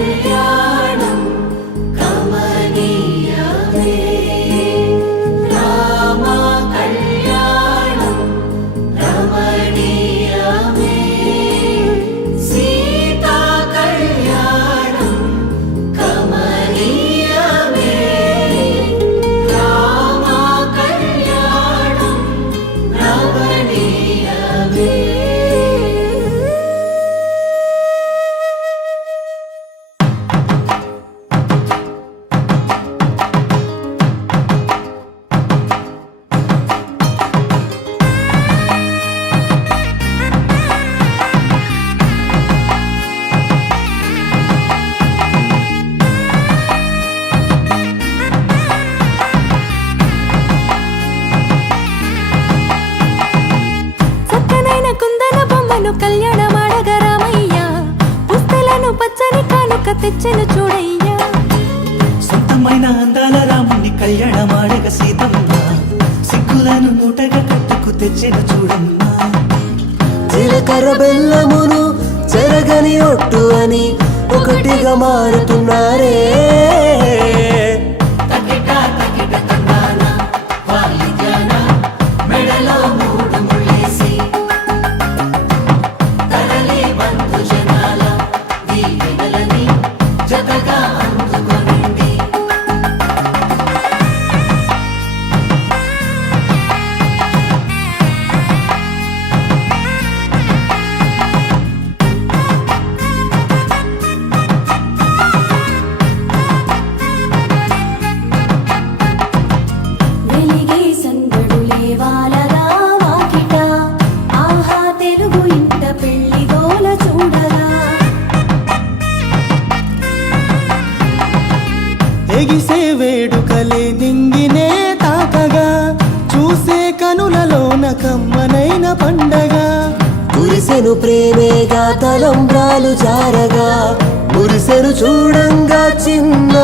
కళ్యాణం కమనీయమే రామ కళ్యాణం రమణీయమే సీతా కళ్యాణం కమనీయమే రామ కళ్యాణం రమణీయమే. చక్కనైన కుందన బొమ్మను కళ్యాణమాడగ రామయ్య పుస్తలను పచ్చని కానుక తెచ్చెను చూడయ్యా. సొంతమైన అందాల రాముని కళ్యాణమాడగ సీతమ్మ సిగ్గులను మూటగా కట్టుకు తెచ్చిన చూడమ్మా. జీలకర్ర బెల్లమును చెరగని ఒట్టు అని ఒకటిగా మారుతున్నారే. తకిట తకిట తందాన వాయిద్యాన మెడలో మూడు ముళ్ళేసి తరలి బంధు జనాల దీవెనలని జతగా అందుకొనండి. వెలిగే సందడులే వాలగా వాకిట ఆహా తెలుగు ఇంట పెళ్లి గోల చూడగా. ఎగిసే వేడుకలే నింగినే తాకగా చూసే కనులలోన కమ్మనైన పండగ. కురిసెను ప్రేమేగా తలంబ్రాలు జారగా మురిసెను చూడంగా చిన్న